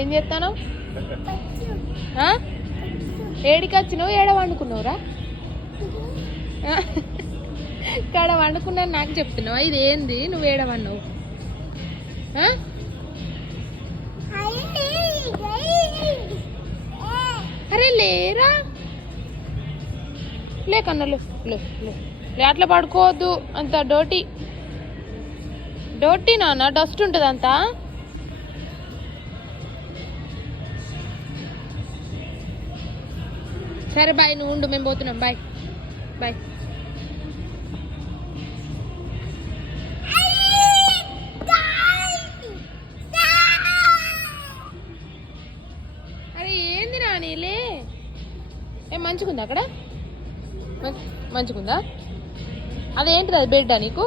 ఏం చేస్తాను? ఏడికి వచ్చినావు? ఏడ వండుకున్నావురా? కాడ వండుకున్నాను నాకు చెప్తున్నావు. ఇది ఏంది? నువ్వు ఏడ వండావు? అరే లేరా, లేకన్నా లే అట్లా పడుకోవద్దు. అంత డోటీ నాన్న, డస్ట్ ఉంటుంది అంతా. సరే బాయ్, నువ్వు ఉండు, మేము పోతున్నాం. Bye bye. అరే ఏంది రానీలే, ఏం మంచిగుందా అక్కడ? మంచిగుందా? అదేంటిది, అది బెడ్డా నీకు?